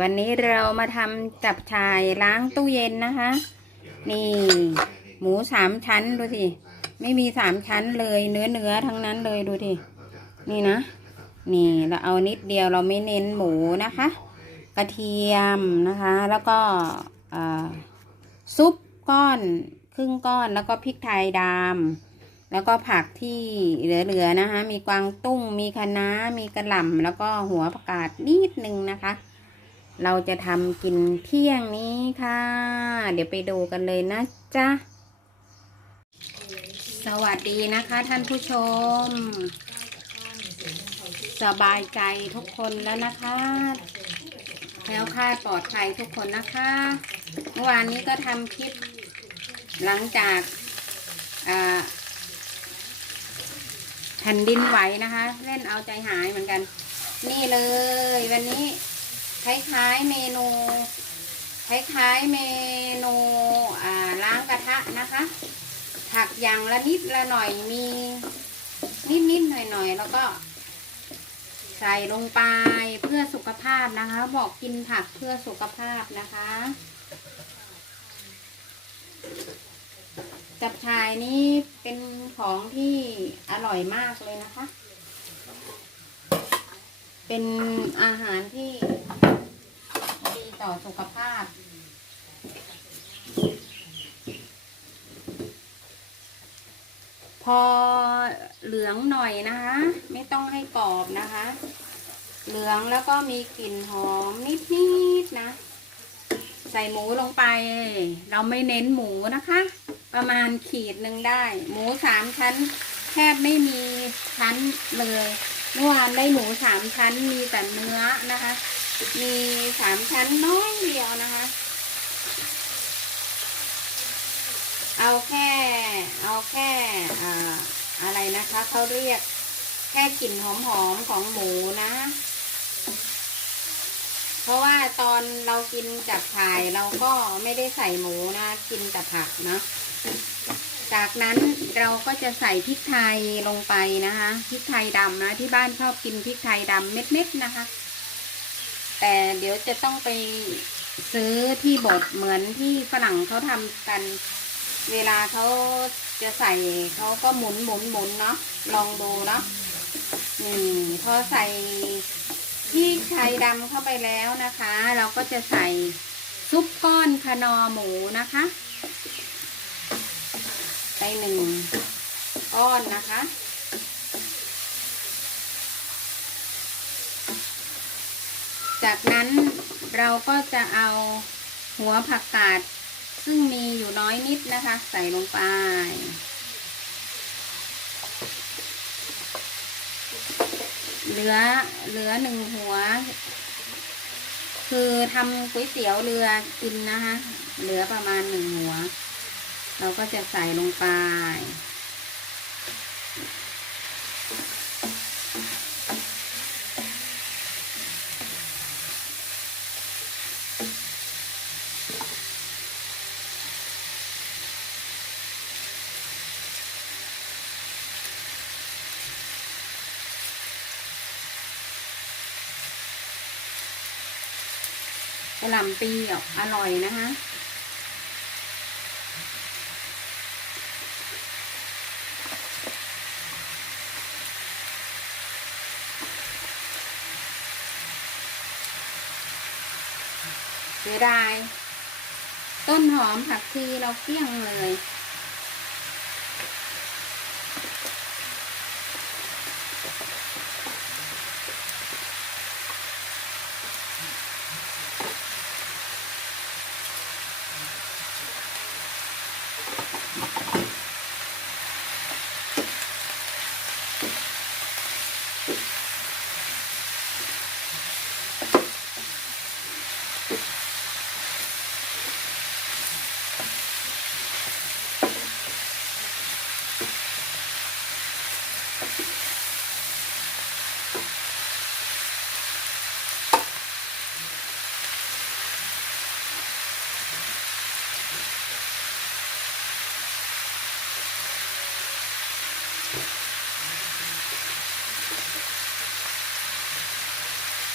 วันนี้เรามาทำจับชายล้างตู้เย็นนะคะ นี่ หมูสามชั้นดูสิไม่มีสามชั้นเลยเนื้อเนื้อทั้งนั้นเลยดูสินี่นะ นี่เราเอานิดเดียวเราไม่เน้นหมูนะคะ กระเทียมนะคะ แล้วก็ซุปก้อนครึ่งก้อนแล้วก็พริกไทยดำแล้วก็ผักที่เหลือๆนะคะ มีกวางตุ้ง มีคะน้ามีกระหล่ำแล้วก็หัวผักกาดนิดนึงนะคะ เราจะทำกินเที่ยงนี้ค่ะ เดี๋ยวไปดูกันเลยนะจ๊ะ สวัสดีนะคะ ท่านผู้ชม สบายใจทุกคนแล้วนะคะแล้วคลาดปลอดภัยทุกคนนะคะเมื่อวานนี้ก็ทำคลิปหลังจากอ่า ผ่นดินไหวนะคะเล่นเอาใจหายเหมือนกัน นี่เลย วันนี้คล้ายๆเมนูคล้ายๆเมนูล้างกระทะนะคะ ผักอย่างละนิดละหน่อยมีนิดๆหน่อยๆแล้วก็ ใส่ลงไปเพื่อสุขภาพนะคะ บอกกินผักเพื่อสุขภาพนะคะ จับชายนี่เป็นของที่อร่อยมากเลยนะคะ เป็นอาหารที่ดีต่อสุขภาพ พอเหลืองหน่อยนะคะ ไม่ต้องให้กรอบนะคะ เหลืองแล้วก็มีกลิ่นหอมนิดๆนะ ใส่หมูลงไป เราไม่เน้นหมูนะคะ ประมาณขีดหนึ่งได้ หมูสามชั้น แทบไม่มีชั้นเลยเมื่อวานได้หมูสามชั้นมีแต่เนื้อนะคะ มีสามชั้นน้อยเดียวนะคะ เอาแค่ เอาแค่อ่าอะไรนะคะเขาเรียกแค่กลิ่นหอมๆของหมูนะ เพราะว่าตอนเรากินจับฉ่ายเราก็ไม่ได้ใส่หมูนะ กินแต่ผักเนาะ จากนั้นเราก็จะใส่พริกไทยลงไปนะคะพริกไทยดำนะที่บ้านชอบกินพริกไทยดำเม็ดๆนะคะ แต่เดี๋ยวจะต้องไปซื้อที่บดเหมือนที่ฝรั่งเขาทำกัน เวลาเขาจะใส่เขาก็หมุนหมุนหมุนเนาะลองดูเนาะนี่พอใส่พริกไทยดำเข้าไปแล้วนะคะ เราก็จะใส่ซุปก้อนคนอหมูนะคะ หนึ่งก้อนนะคะ จากนั้นเราก็จะเอาหัวผักกาดซึ่งมีอยู่น้อยนิดนะคะ ใส่ลงไปเหลือเหลือหนึ่งหัว คือทำก๋วยเตี๋ยวเรือกินนะคะ เหลือประมาณหนึ่งหัว เราก็จะใส่ลงไป กระหล่ำปีอะอร่อยนะคะ สียดาย ต้นหอมผักชีเราเกลี้ยงเลย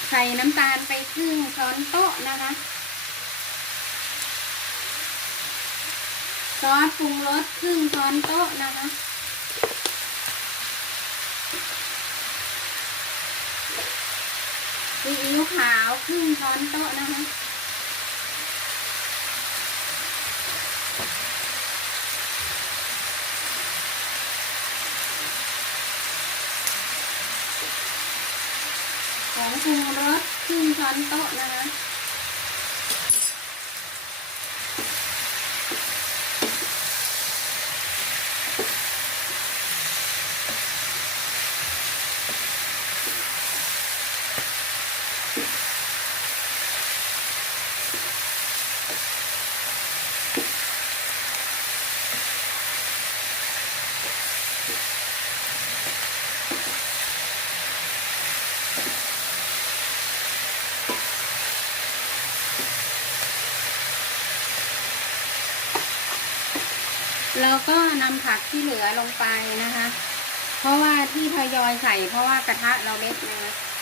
ใส่น้ำตาลไปครึ่งช้อนโต๊ะนะคะ ซอสปรุงรสครึ่งช้อนโต๊ะนะคะ ซีอิ๊วขาวครึ่งช้อนโต๊ะนะคะ ของปรุงรสขึ้นช้อนโต๊ะนะคะ แล้วก็นำผักที่เหลือลงไปนะคะ เพราะว่าที่ทยอยใส่เพราะว่ากระทะเราเล็กนะคะ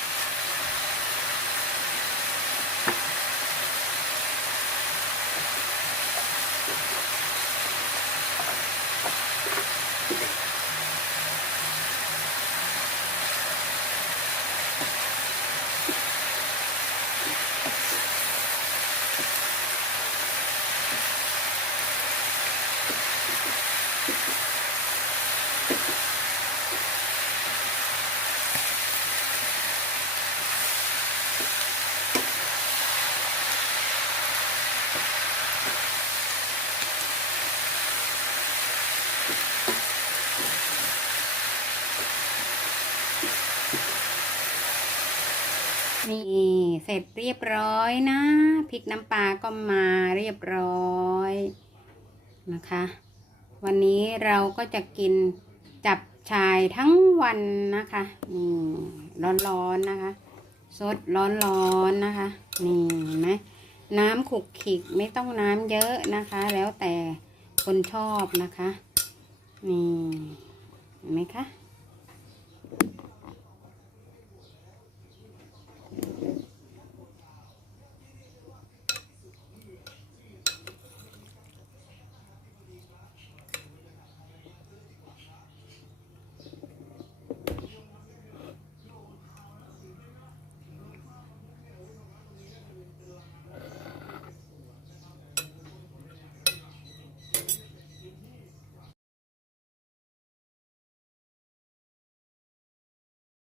นี่เสร็จเรียบร้อยนะพริกน้ำปลาก็มาเรียบร้อยนะคะ วันนี้เราก็จะกินจับชายทั้งวันนะคะนี่ร้อนๆนะคะ สดร้อนๆนะคะ นี่เห็นไหมน้ำขุกขิกไม่ต้องน้ำเยอะนะคะ แล้วแต่คนชอบนะคะ นี่เห็นไหมคะ